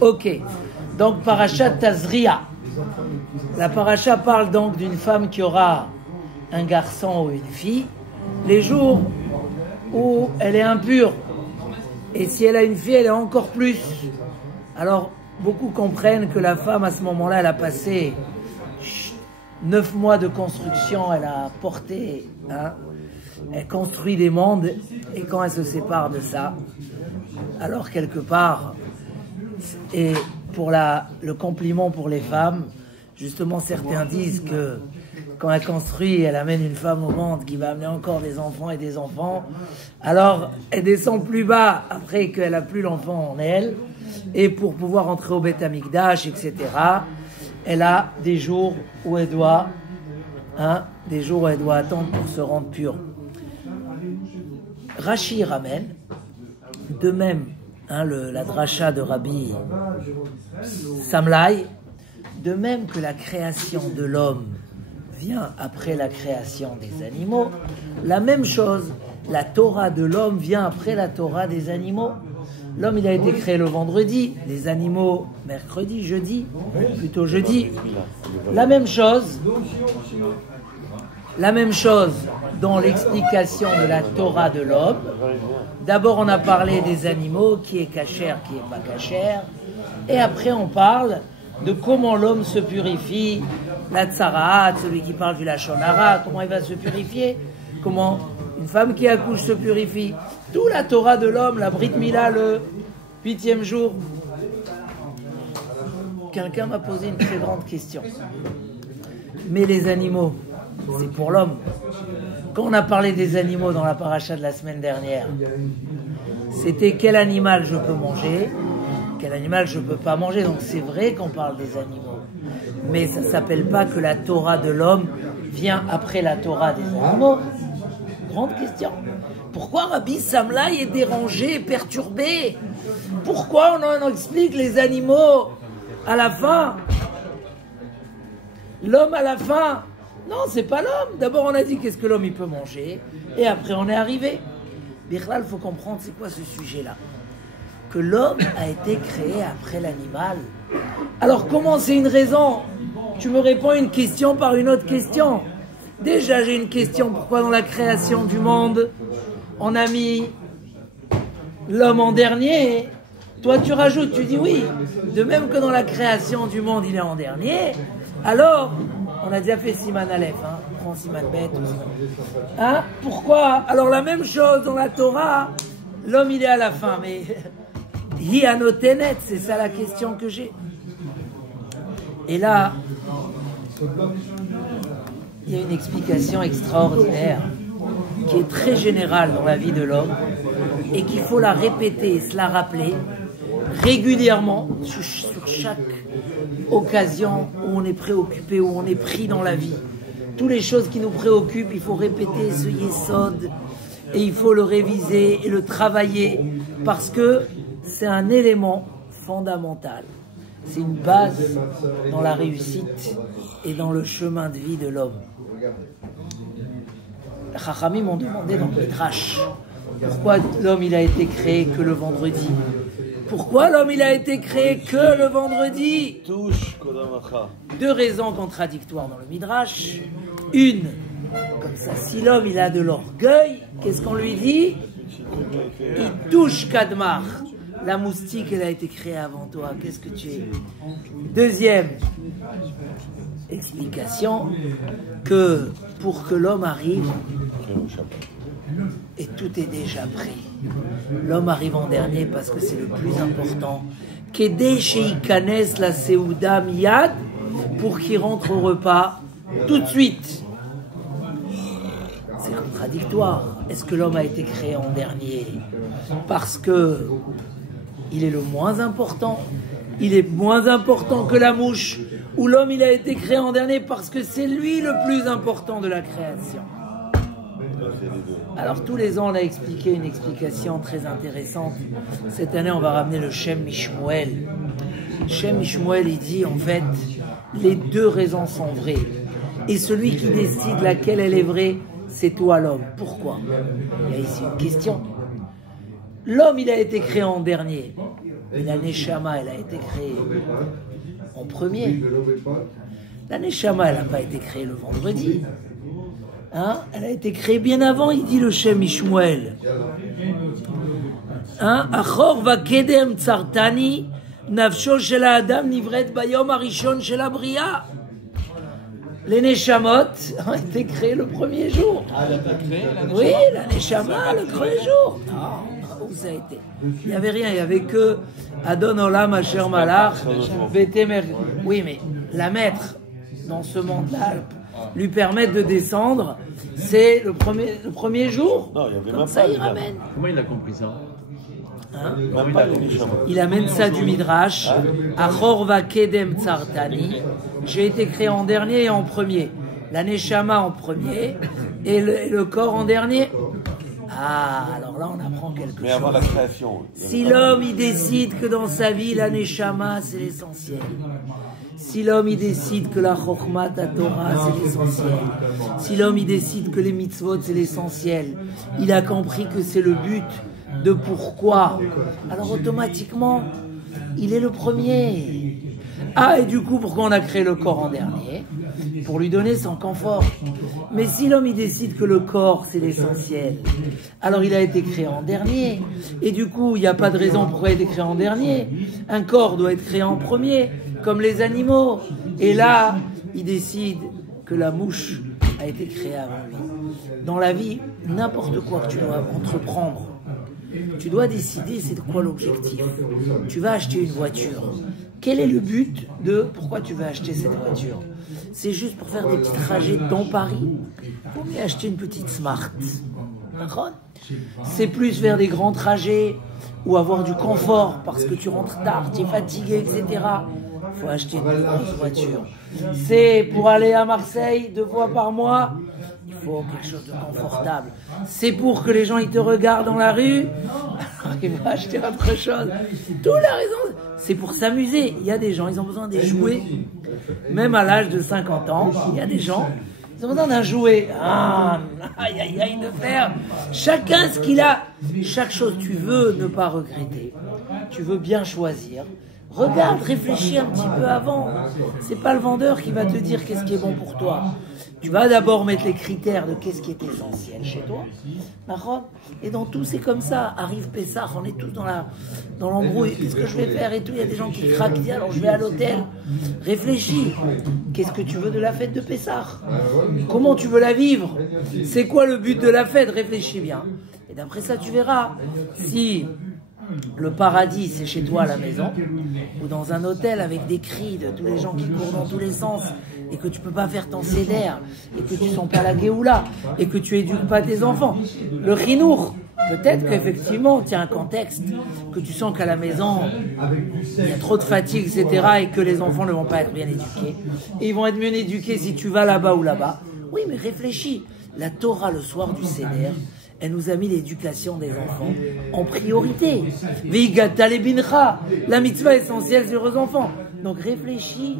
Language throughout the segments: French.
Ok, donc Parashat Tazria. La paracha parle donc d'une femme qui aura un garçon ou une fille les jours où elle est impure. Et si elle a une fille, elle est encore plus. Alors, beaucoup comprennent que la femme, à ce moment-là, elle a passé 9 mois de construction, elle a porté, elle construit des mondes, et quand elle se sépare de ça, alors quelque part, et pour le compliment pour les femmes, justement certains disent que quand elle construit, elle amène une femme au monde qui va amener encore des enfants et des enfants, alors elle descend plus bas après qu'elle a plus l'enfant en elle, et pour pouvoir entrer au Beth Amikdash, etc., elle a des jours où elle doit, attendre pour se rendre pure. Rashi ramène, de même, la dracha de Rabbi Samlaï, de même que la création de l'homme vient après la création des animaux, la même chose, la Torah de l'homme vient après la Torah des animaux. L'homme, il a été créé le vendredi, les animaux mercredi, jeudi, plutôt jeudi. La même chose dans l'explication de la Torah de l'homme. D'abord, on a parlé des animaux, qui est cachère, qui est pas cachère, et après on parle de comment l'homme se purifie, la tsaraat, celui qui parle du lachon hara, comment il va se purifier, comment une femme qui accouche se purifie. Tout la Torah de l'homme, la Brit Mila, le 8e jour. Quelqu'un m'a posé une très grande question. Mais les animaux, c'est pour l'homme. Quand on a parlé des animaux dans la paracha de la semaine dernière, c'était quel animal je peux manger, quel animal je ne peux pas manger. Donc c'est vrai qu'on parle des animaux. Mais ça ne s'appelle pas que la Torah de l'homme vient après la Torah des animaux. Grande question. Pourquoi Rabbi Samlaï est dérangé, perturbé? Pourquoi on en explique les animaux à la fin? L'homme à la fin? Non, c'est pas l'homme. D'abord, on a dit qu'est-ce que l'homme il peut manger, et après on est arrivé. Bichlal, il faut comprendre c'est quoi ce sujet-là. Que l'homme a été créé après l'animal. Alors comment c'est une raison? Tu me réponds une question par une autre question. Déjà, j'ai une question. Pourquoi dans la création du monde, on a mis l'homme en dernier? Toi, tu rajoutes, tu dis oui. De même que dans la création du monde, il est en dernier. Alors, on a déjà fait Siman Aleph, prends Siman Bet. Pourquoi? Alors, la même chose dans la Torah, l'homme, il est à la fin. Mais, hi anotenet, c'est ça la question que j'ai. Et là, il y a une explication extraordinaire qui est très générale dans la vie de l'homme et qu'il faut la répéter et se la rappeler régulièrement sur chaque occasion où on est préoccupé, où on est pris dans la vie. Toutes les choses qui nous préoccupent, il faut répéter ce yesod et il faut le réviser et le travailler parce que c'est un élément fondamental. C'est une base dans la réussite et dans le chemin de vie de l'homme. Les Chachamim m'ont demandé dans le Midrash pourquoi l'homme il a été créé que le vendredi. Pourquoi l'homme il a été créé que le vendredi? Deux raisons contradictoires dans le Midrash. Une, comme ça, si l'homme il a de l'orgueil, qu'est-ce qu'on lui dit? Il touche Kadmar. La moustique, elle a été créée avant toi. Qu'est-ce que tu es? Deuxième explication, que pour que l'homme arrive, et tout est déjà pris. L'homme arrive en dernier parce que c'est le plus important. Kedei sheikanes la seuda miyad, pour qu'il rentre au repas tout de suite. C'est contradictoire. Est-ce que l'homme a été créé en dernier parce que il est le moins important? Il est moins important que la mouche, ou l'homme il a été créé en dernier parce que c'est lui le plus important de la création? Alors tous les ans on a expliqué une explication très intéressante. Cette année on va ramener le Shem Mishmuel. Shem Mishmuel il dit en fait les deux raisons sont vraies et celui qui décide laquelle elle est vraie c'est toi l'homme. Pourquoi? Il y a ici une question. L'homme il a été créé en dernier Mais la Neshama, elle a été créée en premier. La Neshama, elle n'a pas été créée le vendredi. Hein? Elle a été créée bien avant, il dit le Shem Ishmuel. Achor va kedem tsartani, nafsho shel adam nivret bayom arishon shel abriya. Les Neshamot ont été créés le premier jour. Ah, elle a pas créé la Neshama? Oui, la Neshama, le premier jour. Non, où ça a été? Il n'y avait rien, il n'y avait que Adon Olam Asher Malach, Betemer. Oui, mais la mettre dans ce monde-là, lui permettre de descendre, c'est le premier jour. Non, il y avait comme même ça, pas, il il a- ramène. Comment il a compris ça? Hein? Même pas les Neshama. Il amène ça du Midrash. Achor va kedem tsartani. J'ai été créé en dernier et en premier. La Neshama en premier et le corps en dernier. Ah, alors là on apprend quelque Mais avant chose. la création. Si l'homme il décide que dans sa vie la Neshama c'est l'essentiel. Si l'homme il décide que la Chokhmat à Torah c'est l'essentiel. Si l'homme il décide que les mitzvot c'est l'essentiel. Il a compris que c'est le but de pourquoi. Alors automatiquement, il est le premier. Ah, et du coup, pourquoi on a créé le corps en dernier? Pour lui donner son confort. Mais si l'homme il décide que le corps c'est l'essentiel, alors il a été créé en dernier. Et du coup, il n'y a pas de raison pourquoi il a été créé en dernier. Un corps doit être créé en premier, comme les animaux. Et là, il décide que la mouche a été créée avant lui. Dans la vie, n'importe quoi que tu dois entreprendre, tu dois décider c'est de quoi l'objectif. Tu vas acheter une voiture. Quel est le but de pourquoi tu veux acheter cette voiture? C'est juste pour faire des petits trajets dans Paris. Pour mieux acheter une petite Smart. D'accord? C'est plus faire des grands trajets ou avoir du confort parce que tu rentres tard, tu es fatigué, etc. Il faut acheter une plus grosse voiture. C'est pour aller à Marseille 2 fois par mois. Il faut quelque chose de confortable. C'est pour que les gens ils te regardent dans la rue. Alors il faut acheter autre chose. Toute la raison, c'est pour s'amuser. Il y a des gens, ils ont besoin des jouets. Même à l'âge de 50 ans, il y a des gens, ils ont besoin d'un jouet. Ah, aïe, aïe, aïe, de faire. Chacun ce qu'il a. Chaque chose, tu veux ne pas regretter. Tu veux bien choisir. Regarde, réfléchis un petit peu avant. C'est pas le vendeur qui va te dire qu'est-ce qui est bon pour toi. Tu vas d'abord mettre les critères de qu'est-ce qui est essentiel chez toi. D'accord? Et dans tout, c'est comme ça. Arrive Pessah, on est tous dans l'embrouille. Qu'est-ce que je vais faire et tout? Il y a des gens qui craquent, qui disent alors je vais à l'hôtel. Réfléchis. Qu'est-ce que tu veux de la fête de Pessah? Comment tu veux la vivre? C'est quoi le but de la fête? Réfléchis bien. Et d'après ça, tu verras si le paradis, c'est chez toi à la maison, ou dans un hôtel avec des cris de tous les gens qui courent dans tous les sens, et que tu peux pas faire ton seder, et que tu sens pas la Géoula, et que tu éduques pas tes enfants. Le chinour, peut-être qu'effectivement, il y a un contexte, que tu sens qu'à la maison, il y a trop de fatigue, etc., et que les enfants ne vont pas être bien éduqués. Et ils vont être mieux éduqués si tu vas là-bas ou là-bas. Oui, mais réfléchis. La Torah, le soir du seder, elle nous a mis l'éducation des enfants en priorité. Veigata lebincha, la mitzvah essentielle sur les enfants. Donc réfléchis.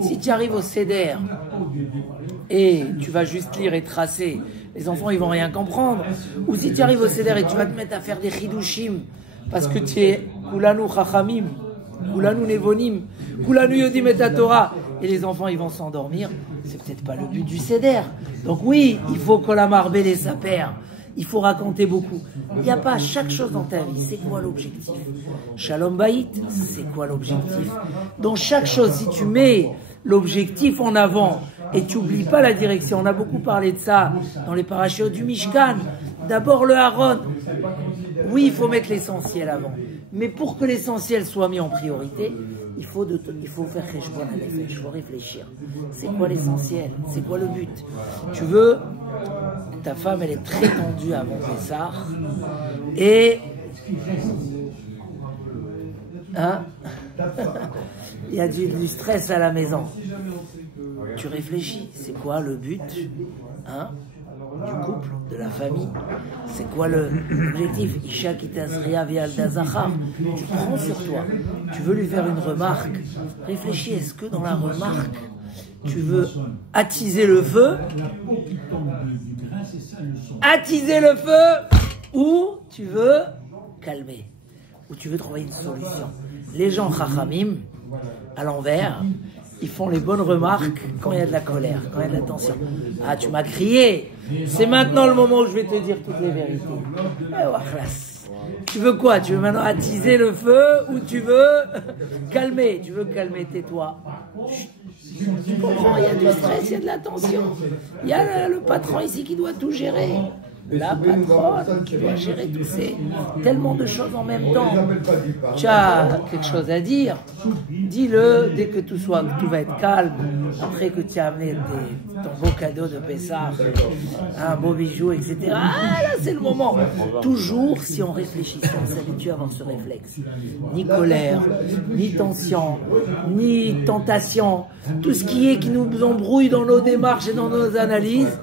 Si tu arrives au seder et tu vas juste lire et tracer, les enfants ils vont rien comprendre. Ou si tu arrives au seder et tu vas te mettre à faire des chidushim parce que tu es kulanu chachamim, kulanu nevonim, kulanu yodim et Torah, et les enfants ils vont s'endormir, c'est peut-être pas le but du seder. Donc oui, il faut que la marbe les sapère. Il faut raconter beaucoup. Il n'y a pas chaque chose dans ta vie. C'est quoi l'objectif? Shalom Bayit, c'est quoi l'objectif? Dans chaque chose, si tu mets l'objectif en avant et tu n'oublies pas la direction, on a beaucoup parlé de ça dans les parachutes du Mishkan. D'abord le Haron. Oui, il faut mettre l'essentiel avant. Mais pour que l'essentiel soit mis en priorité, il faut faire Cheshbon HaNefesh, il faut réfléchir. C'est quoi l'essentiel? C'est quoi le but? Tu veux, ta femme elle est très tendue avant Pessah et hein? Il y a du stress à la maison. Tu réfléchis, c'est quoi le but hein? Du couple, de la famille? C'est quoi l'objectif? Isha kitazria vialda zachar. Tu prends sur toi. Tu veux lui faire une remarque. Réfléchis, est-ce que dans la remarque, tu veux attiser le feu? Attiser le feu ou tu veux calmer? ou tu veux trouver une solution. Les gens chachamim, à l'envers, ils font les bonnes remarques quand il y a de la colère, quand il y a de la tension. Ah, tu m'as crié, c'est maintenant le moment où je vais te dire toutes les vérités. Tu veux quoi? Tu veux maintenant attiser le feu ou tu veux calmer? Tu veux calmer, tais-toi. Tu comprends, il y a du stress, il y a de la tension. Il y a le patron ici qui doit tout gérer. La patronne qui doit gérer tous ces tellement de choses en même temps. Tu as quelque chose à dire, dis-le dès que tout va être calme. Après que tu as amené ton beau cadeau de Pessah, un beau bijou, etc. Ah là c'est le moment. Toujours si on réfléchit, si on s'habitue à avoir ce réflexe. Ni colère, ni tension, ni tentation, tout ce qui nous embrouille dans nos démarches et dans nos analyses.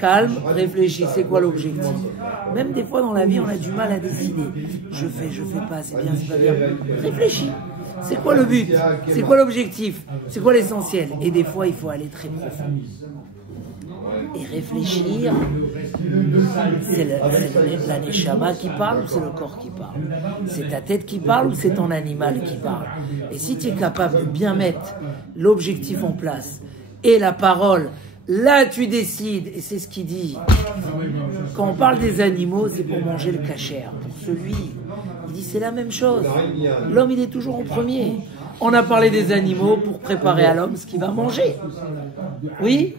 Calme, réfléchis, c'est quoi l'objectif? Même des fois dans la vie, on a du mal à décider. Je fais pas, c'est bien, c'est pas bien. Réfléchis. C'est quoi le but? C'est quoi l'objectif? C'est quoi l'essentiel? Et des fois, il faut aller très profond. Et réfléchir, c'est la neshama qui parle ou c'est le corps qui parle? C'est ta tête qui parle ou c'est ton animal qui parle? Et si tu es capable de bien mettre l'objectif en place et la parole, là, tu décides, et c'est ce qu'il dit. Quand on parle des animaux, c'est pour manger le kasher. Pour celui, il dit c'est la même chose. L'homme, il est toujours en premier. On a parlé des animaux pour préparer à l'homme ce qu'il va manger. Oui?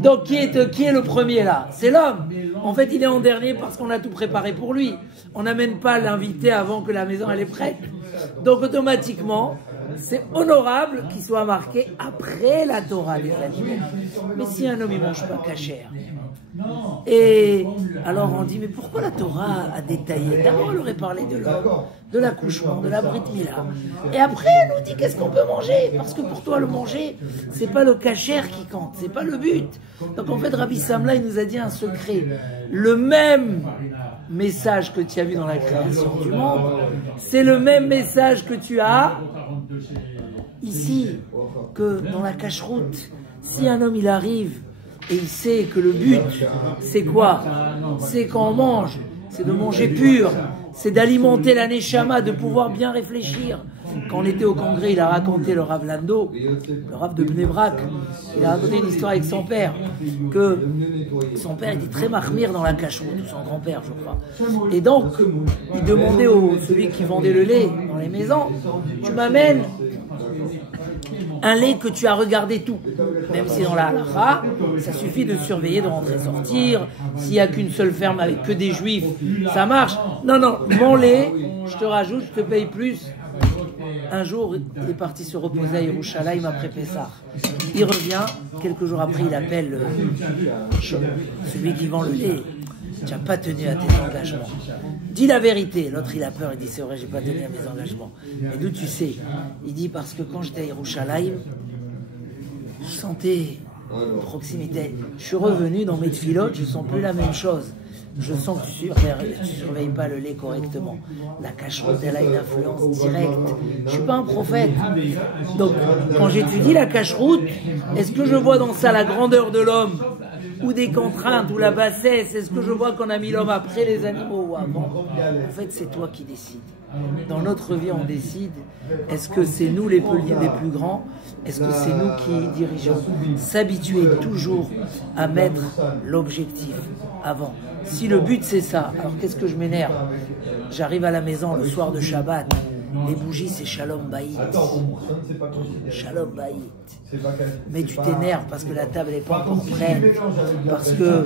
Donc, qui est le premier là? C'est l'homme. En fait, il est en dernier parce qu'on a tout préparé pour lui. On n'amène pas l'invité avant que la maison elle est prête. Donc, automatiquement, c'est honorable qu'il soit marqué après la Torah des animaux. Mais si un homme ne mange pas kasher, et alors on dit mais pourquoi la Torah a détaillé? D'abord elle aurait parlé de l'homme, de l'accouchement, de la Brit Mila, et après elle nous dit qu'est-ce qu'on peut manger, parce que pour toi le manger c'est pas le kasher qui compte, c'est pas le but. Donc en fait Rabbi Samla il nous a dit un secret, le même message que tu as vu dans la création du monde, c'est le même message que tu as ici, que dans la cacheroute. Si un homme il arrive et il sait que le but c'est quoi? C'est quand on mange, c'est de manger pur, c'est d'alimenter la neshama, de pouvoir bien réfléchir. Quand on était au congrès, il a raconté le Rav Lando, le Rav de Bnei Brak, il a raconté une histoire avec son père, que son père était très mahmir dans la cacheroute, son grand-père je crois. Et donc, il demandait celui qui vendait le lait dans les maisons, tu m'amènes un lait que tu as regardé tout, même si dans la halakha, ça suffit de surveiller, de rentrer sortir, s'il n'y a qu'une seule ferme avec que des juifs, ça marche. Non, mon lait, je te rajoute, je te paye plus. Un jour, il est parti se reposer à Yerushalayim après Pessah. Il revient, quelques jours après, il appelle celui qui vend le lait. Tu n'as pas tenu à tes engagements. Dis la vérité. L'autre, il a peur, il dit c'est vrai, j'ai pas tenu à mes engagements. Mais d'où tu sais? Il dit parce que quand j'étais à Yerushalayim, je sentais une proximité. Je suis revenu dans mes tfilotes, je sens plus la même chose. Je sens que tu surveilles pas le lait correctement. La cacheroute, elle a une influence directe. Je suis pas un prophète. Donc, quand j'étudie la cacheroute, est-ce que je vois dans ça la grandeur de l'homme, ou des contraintes, ou la bassesse? Est-ce que je vois qu'on a mis l'homme après les animaux ou avant? En fait, c'est toi qui décides. Dans notre vie, on décide. Est-ce que c'est nous les plus grands? Est-ce que c'est nous qui dirigeons? S'habituer toujours à mettre l'objectif avant. Si le but c'est ça, alors qu'est-ce que je m'énerve? J'arrive à la maison le soir de Shabbat, les bougies c'est Shalom Bayit. Shalom Bayit. Mais tu t'énerves parce que la table n'est pas encore prête, parce que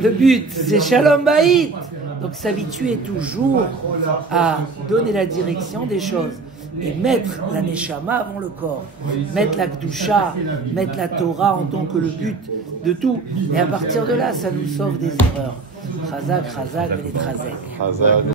le but c'est Shalom Bayit. Donc s'habituer toujours à donner la direction des choses et mettre la neshama avant le corps, mettre la kedusha, mettre la Torah en tant que le but de tout. Et à partir de là, ça nous sauve des erreurs. Chazak, Chazak, Benetrazek.